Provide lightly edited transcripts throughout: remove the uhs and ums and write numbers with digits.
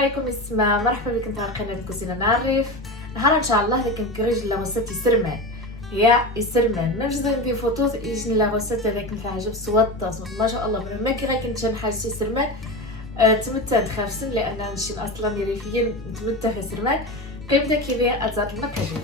عليكم اسماء، مرحبا بكم على قناة كوزينة نعرف. نهار ان شاء الله لكن كريج لا غوسيت يسرمان يا يسرمان ما نجد ندير فوتوز يجني لا غوسيت هذاك نتعجب صوت ما شاء الله ما كي غير كنت حاجه يسرمان تمتى تخافسن لان نشي اصلا ريفيين تمتى في سرمان كيبدا كيبيع ازات المكاجين.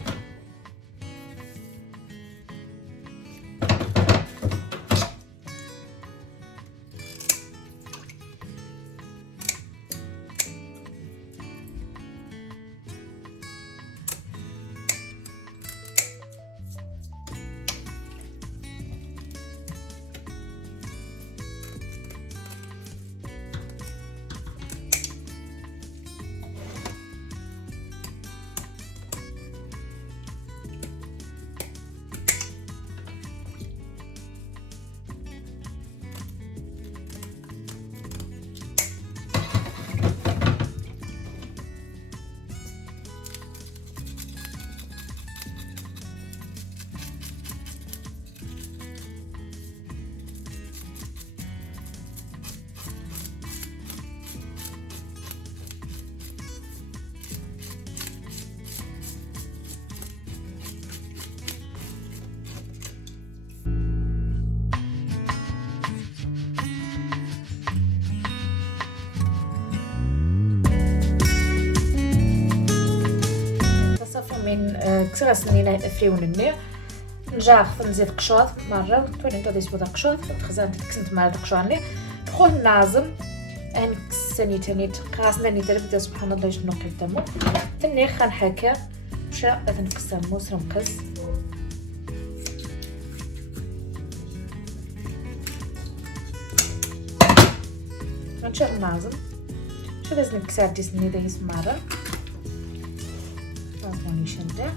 من كثر سنين فريون النير نرجع نزيد قشوط مره تولي نبدا نزيد قشوط خزان كنت مع القشواني دخول نازم ان كسني تاني قاسنا ني درب سبحان الله يجنو قدامو تني خان حكا مشى نقسمو سنقز نشر نازم شو لازم نكسر ديس ني دايس مره ماني شنده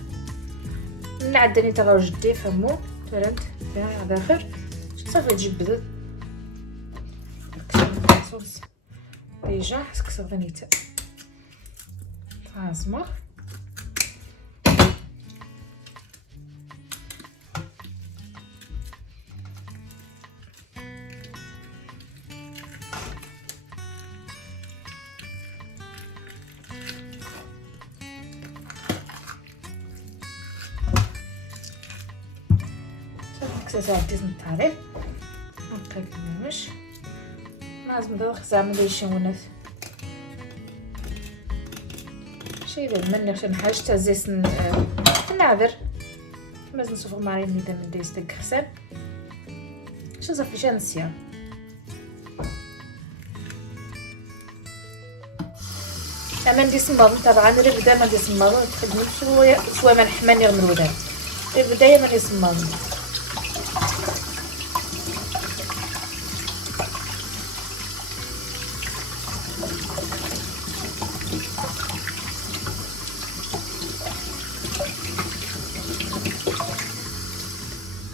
نعدني تغاو جدي فهمو ترنت على الاخر صافي تجيب بدل الصوص ديجا خصك صافي تا عازمه ساعات نتعرف نبقى كنمش لازم ندوق زعما ليش ونث شي بالمني عشان حاجه تزيس نعذر لازم نصفر معي نيدا من ديس دك خسن شو صافي جانسيا اما نديس الماضي طبعا راه بدا ما نديس الماضي تخدم شويه ما نحماني غير من الودان البدايه ما نديس الماضي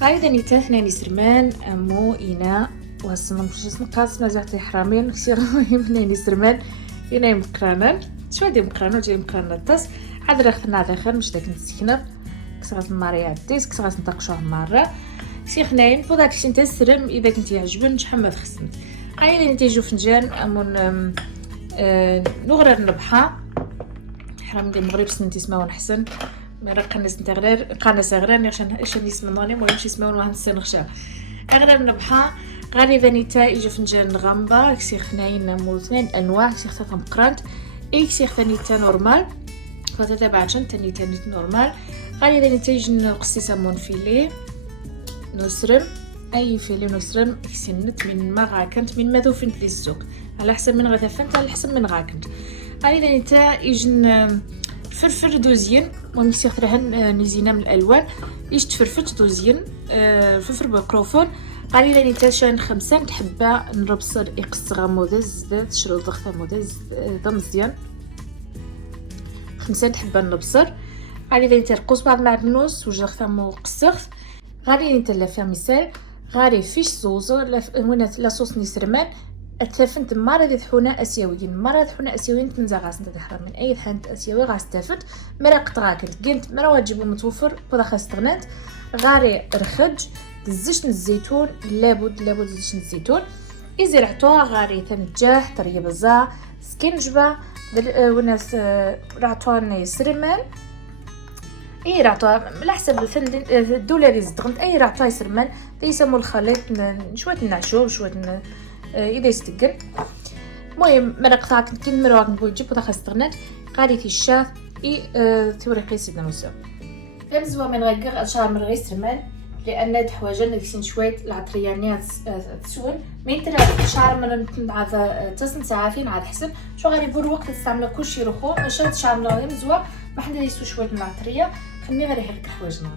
هايدا نيتا ثنين سرمان امو إناء وهالصنم خصوص نقاس مازال حرامين كثير مهم نيني سرمان إناء مقرانن شويه ديال مقرانو ديال مقرانطاس عاد راه داخل مش داك نسكنه كسرات ماريا عديس كسرات نطقشوه مره سي خناين فوق داكشي نتا السرم اذا كنتي عجبن شحال ما خصنت عايله نتا يجو فنجان امون نغرر نبحه حرام ديال المغرب سنتي اسمها نحسن ما راه الناس نتا غير قناه صغيره عشان يسمونوني المهم شي يسمون واحد السنخشه اغلب نبحه غالبا نتا يجو فنجان غامبا كسي خناين مو اثنين انواع كسي خصها مقرانت كسي خنيتا نورمال فتتبع عشان تاني نورمال غالبا نتا يجي نقصي سامون فيلي نسرم اي فيلي نسرم سنت من ما غاكنت من ماذو فين لي السوق على حسب من غتفنت على حسب من غاكنت غالبا نتا يجي فرفر دوزين ومسي خرهن نزينه من الالوان ايش تفرفت دوزين فرفر بكروفون غالبا نتا شان 5 حبه نربصر يقصغا مودز تشرو ضغطه مودز مزيان 5 حبه نبصر غالبا نتا رقص بعض معدنوس وجه ثمو قصخ غالي نتلا فيها مثال غاري فيش زوز ولا لا صوص نسرمان اتفنت مرة ذحونا اسيويين مرة ذحونا اسيويين تنزع غاس تحرم من اي حانت اسيوي غاس تفت مرة قطراكلت قلت مرة واجب متوفر بدا خاص تغنات غاري رخج دزشن الزيتون لابد دزشن الزيتون إذا رعتوها غاري تنجاح طرية بزا سكنجبة وناس رعطواني سرمان اي رعطوا على حسب الدولة اللي زدغنت اي رعطاي سرمان يسمو الخليط شويه نعشو شويه اذا يستقل. المهم مرق ثاك كي مروق نبغي نجيب ودا خاصتغنات قالي في الشاف اي توريقي سيدنا موسى كنزوا من غير اشهر من غير سرمان لان تحواجن ديك شويه العطريانيات تسول مين ترى شعر من هذا تصن ساعتين عاد حسن شو غادي يبور وقت تستعمل كلشي رخو ماشي شعر من غير مزوا ما حنا يسوى شويه من العطريه خليني غير هكا حوايجنا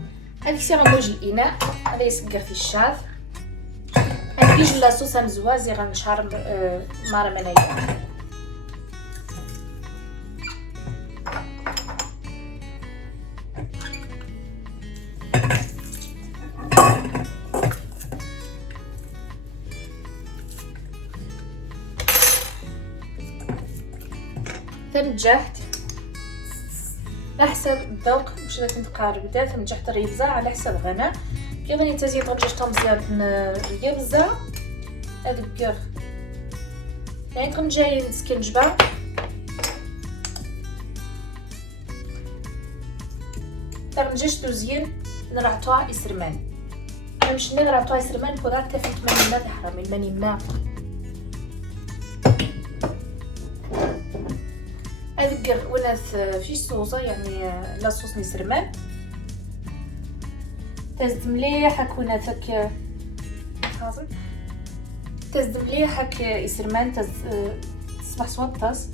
هذيك سي غنوجي الاناء هذا يسكر في الشاف هذيك يجي لاصوص مزوازي غنشعر مار منايا تنجحت على حسب الذوق واش راك تقارب دا تنجحت الريبزه على حسب غنا كي غادي تزيد تنجح مزيان الريبزه هذيك يعني تنجاي نسكنجبه تنجحت دوزين نرعطوها يسرمان انا مش نرعطوها يسرمان كودار تفيت من ما تحرمي الماني ما هذيك وناس في صوصه يعني لاصوص نسرمان تزد مليح هاك وناثك حاضر تزد مليح هاك يسرمان تصبح سوطاس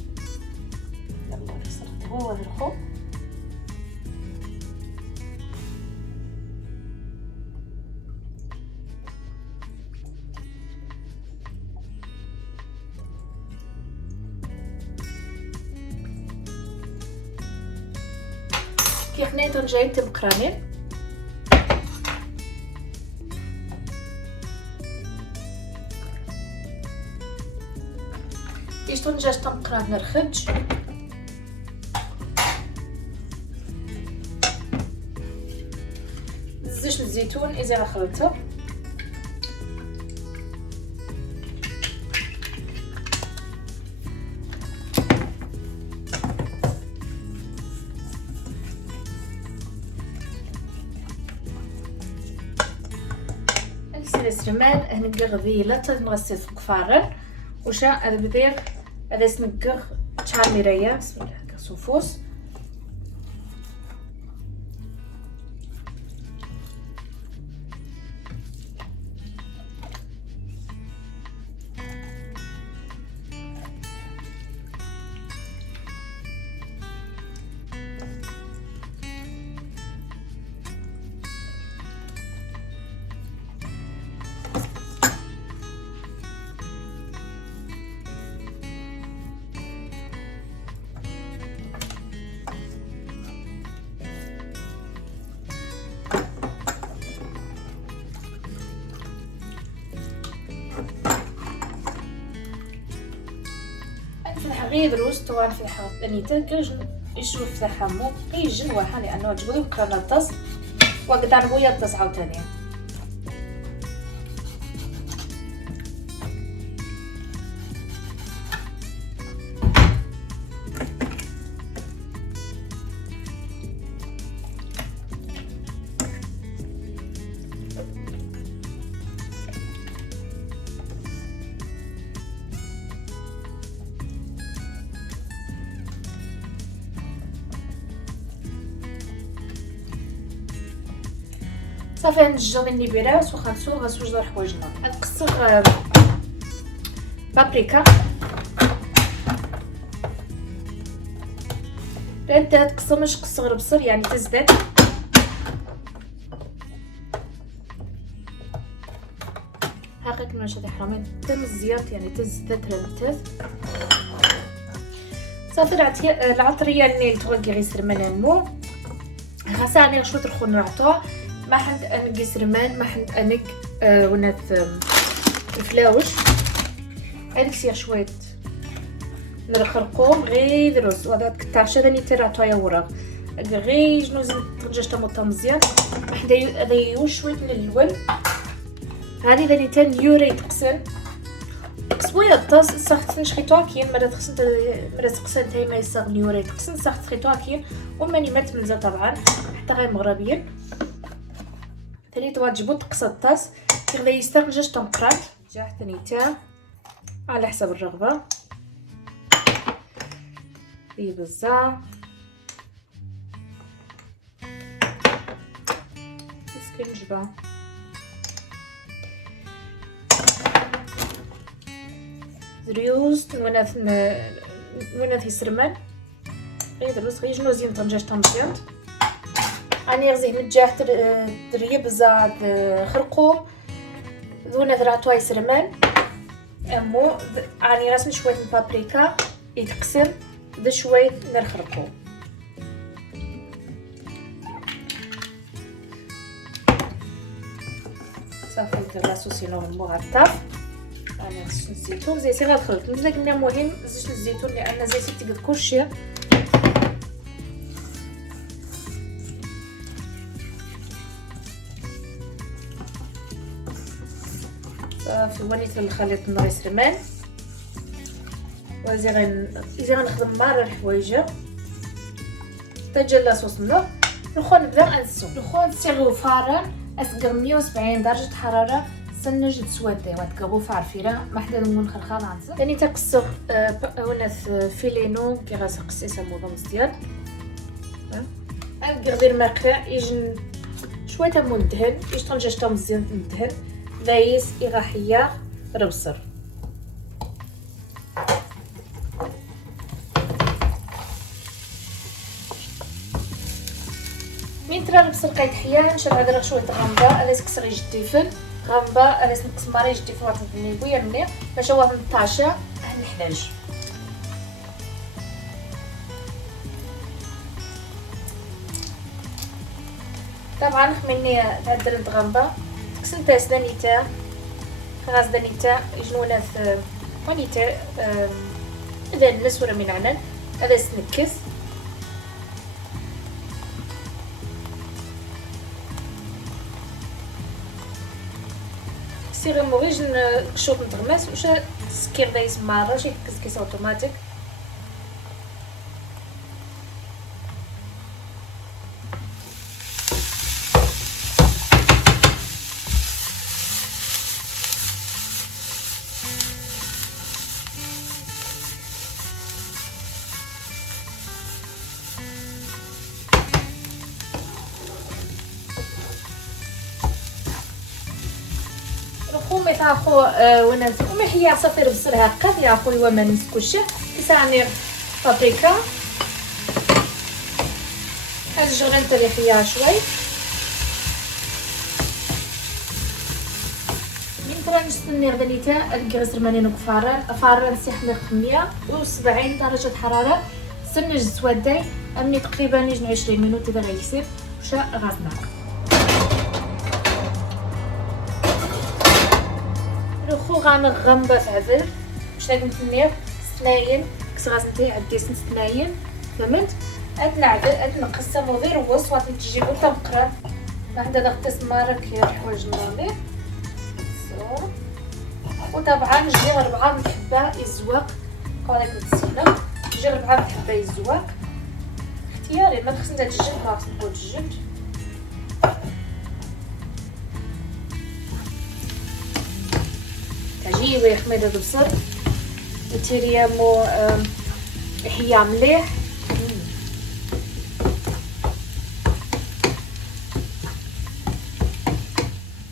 يلا صرت هو الخو كيف نيتون جايب تبقرانين كيش تنجاش تبقران نرخج زيت الزيتون اذا خلطته السرمان هنقر ذي لتا نغسل في قفارن وشا هذا بدير هذا سنقر شحال مرايه بسم الله كصفوس غير دروس طوال في الحوض لاني تنكرج يشوف في حمو يجي واحد لانه جبدو بكرنا الطاس وقدر بويا الطاس عاوتاني صافي نجيو من النبيرات وخنسو غنسوي جوج حوايجنا غنقصر بابريكا انت تقصر مش قصر بصر يعني تزداد هاكك من شادي حرامين تم الزيات يعني تزداد ترمتز صافي العطريه اللي توقي غير سرمان مو غساني شويه الخون نعطوه ما حنت انك سرمان ما حنت انك ونات الفلاوش هذيك سير شويه نرخرقوم غير رز وهذا كتاعشه داني ترى طايا وراغ غير جنوز ترجعش طماطم مزيان هذا يوش شويه من اللون هذه داني تن يوري تقسم سبويا الطاس ساخت نشخيتو كاين مرات خصني مرات تقسن تاي ما يستغني ولا تقسن ساخت خيتو كاين وماني ما تمنزا طبعا حتى غير مغربيين ثاني تواجبو تقصى الطاس غادي يستغل جوج طنقرات جا ثاني تا على حسب الرغبه بزاف كنجبه زريوز نونات يسرمان غير دروس غير جنوزين طنجاج طنجيات اني غزي نجاح دريه بزاف خرقوم ذونا ذراتوا يسرمان امو اني راسن شويه بابريكا يتقسم ذ شويه نرخرقوم صافي دابا صوصي نورمال غطاف انا زيت الزيتون زيتي غنخلط مزيان كنا مهم زيت الزيتون لان زيتي تقد كلشي صافي وليت الخليط النار يسرمان وزي غنخدم مع الحوايج تجلى صوص النار نخو نبدا نسيغو فاران اسقر 170 درجه حراره سنج تسودي وتقغو فعرفيره ما حدا نمون خرخان عنصر ثاني تقصر وناث فيلينو كي غاسقسي سموضه مزيان نقدر دير ماكله يجن شويه تمون الدهن يش طنجاج تا مزيان الدهن دايس إغاحية ربصر من ترى البصر قايد حيان نشرب هذا شوية غامبا ألاس كسر يجديفن غامبا ألاس نقص ماري يجديفن واحد النيبويا مني باش هو 18 نحلاج طبعا خميني تعدل غامبا كسنتا سدانيتا خلاص دانيتا يجنونا في مانيتا اذا الناس ولا من عنان هذا سنكس سيغ موريج نشوط نتغمس واش سكير دايس مارا شي كيس اوتوماتيك خومي تاخو وانا خومي حيا صافي بصر هكا يا خويا ما نسكوش كيساني بابريكا هاد الجرين تاعي حيا شوي من ترى نستني غدا نيتا الكريس رمانين فاران سيح لي 170 درجه حراره سنج سوداي امني تقريبا يجي 20 مينوت اذا غيكسر وشا غازنا خو غنغمض عدل باش نتنير سناين كس غاسنتي عدي سناين فهمت هاد نعدل هاد نقسمو غير هو صوات تجيبو تنقرا بعد ضغط سمارك الحوايج نورمال وطبعا نجي 4 حبه يزواق كونك متسنه نجي 4 حبه يزواق اختياري ما خصنا الدجاج ما خصنا نقول الدجاج تعجيبه يا حميده البصر وتريامو حيا مليح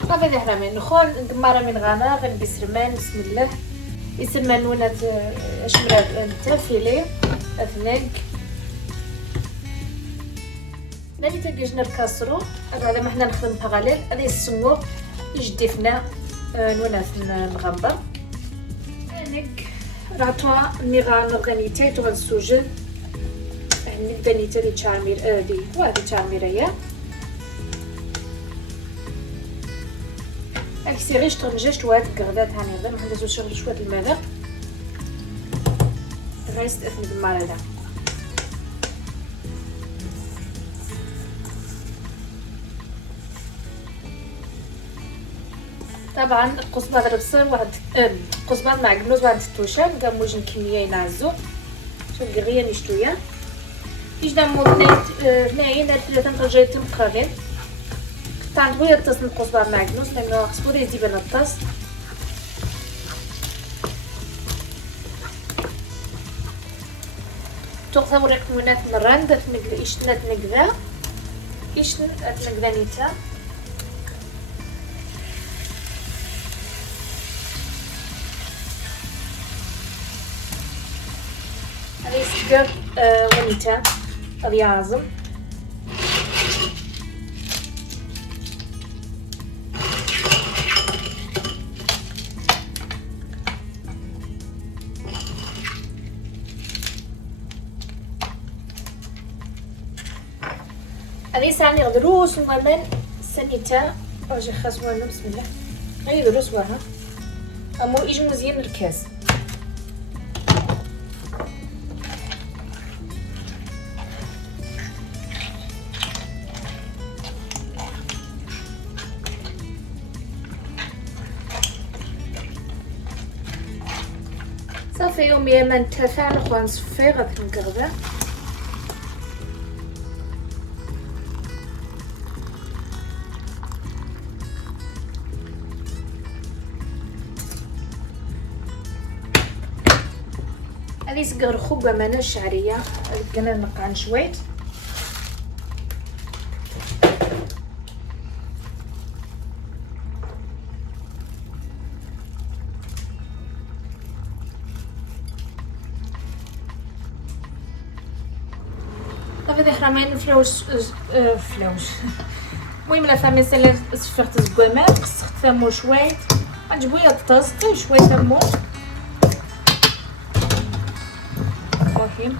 صافي دحنا من نخون نقمره من غانا غنبسرمان بسم الله يسرمان ونات شمرات التفيلي اثنك نادي تلقاش نركاسرو هذا ما حنا نخدم باراليل هذا السمو يجدفنا نونات نغمبر هناك راتوا نيغا نورغانيتي تو السوجل هناك دانيتا لي تشامير دي وهذه تشاميريه اكسيريش طنجاج توات قردات هاني غير ما نديرو شويه المذاق غيست اثني بالمريضه طبعا قصبة البصل واحد قصبة معجنوز واحد التوشان كاع موجين كمية ينعزو شوف غير نشتويا يجدا اثنين ثلاثة نقجيتهم مقرنين طبعا بغيت الطاس من القصبة معجنوز لانه خصو يزيد بين الطاس تقسم رقمونات مران دات نقدا إشتنات نقدا إشتنات نقدا نيتا هذا يسكر ونيتا هذا يعظم هذه سعني غدروس ومن سنيتا اجي خاصوها بسم الله غير دروس وها امو يجي مزيان الكاس صافي يوم يا من تفاعل خوان صفي غتنقربه هذه صغر خوبه مانا الشعريه قلنا نقعن شويت صافي دي حرامين فلوش المهم لا فامي سالي صفرت الزقومات قسخت ثمو شويت غنجيبو يا الطاس شويه ثمو مهم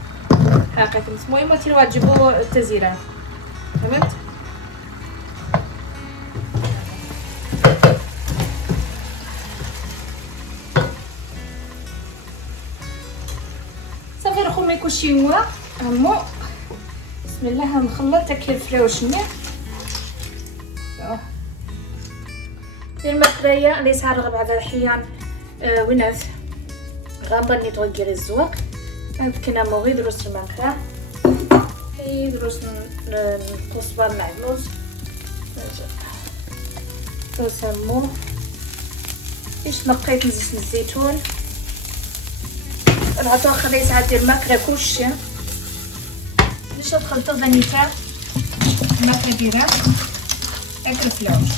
هاكا المهم تيروا تجيبو التزييرات فهمت صافي الخو ما يكونش يوا همو بسم الله نخلط هكا الفراوش مليح دير المقلايه اللي تعرغ بعد الحيان وناث غابا نيتغير الزواق هاد كنا موغي دروس الماكله دروس القصبه المعجنوز تسمو ايش نقيت زيت الزيتون العطا خليت عاد دير ماكله كلشي باش تخلط غنيتا الماكله ديالها هكا الفلاوش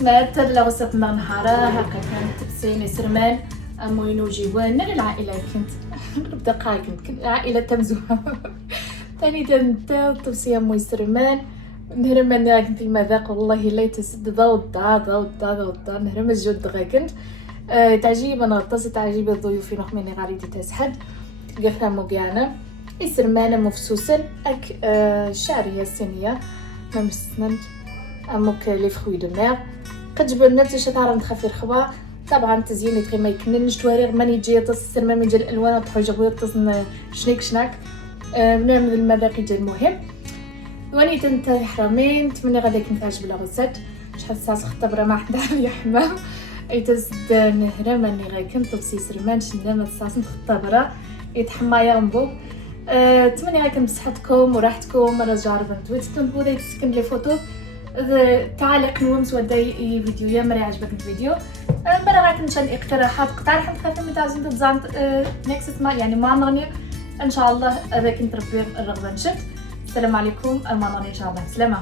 سمعت لا غصت نهارا هكا كانت تبسيني سرمان اموينو جيوان العائله كنت نبدا كنت عائله تمزوها ثاني تنتا تبسي اموي سرمان نهرم انا كنت المذاق والله لا تسد ضوض نهرم الجود غا كنت تعجيب انا غطاس تعجيب الضيوف نخمني غادي تسحد قفنا موقعنا سرمان مفسوسا اك شعريه الصينيه ما مسننت اموك لي فروي دو مير كتجبرنا حتى شي طاره نخفي الخبا طبعا تزيين غير ما يكننش تواريغ ماني جايه طاس السرمه من ديال الالوان طحو جابو طاس شناك بنعمل المذاق ديال المهم واني تنت حرامين نتمنى غادي يكون تعجب الغسات شحال ساعه خطبره ما حدا يا حمام اي تزد نهره ماني غير كنت طبسي سرمان شندا ما ساعه خطبره يتحمى ينبو تمنى غير كنصحتكم وراحتكم راه جاربه نتويت تنبو دايت تسكن لي فوتو تعليق نومس ودي فيديو يا مري عجبك الفيديو مرة راك نشان اقتراحات قطع حد خافين من تعزين تزانت نكست ما يعني ما نغني ان شاء الله هذا كنت ربي الرغبة نشد. السلام عليكم المانوني ان شاء الله. سلامة.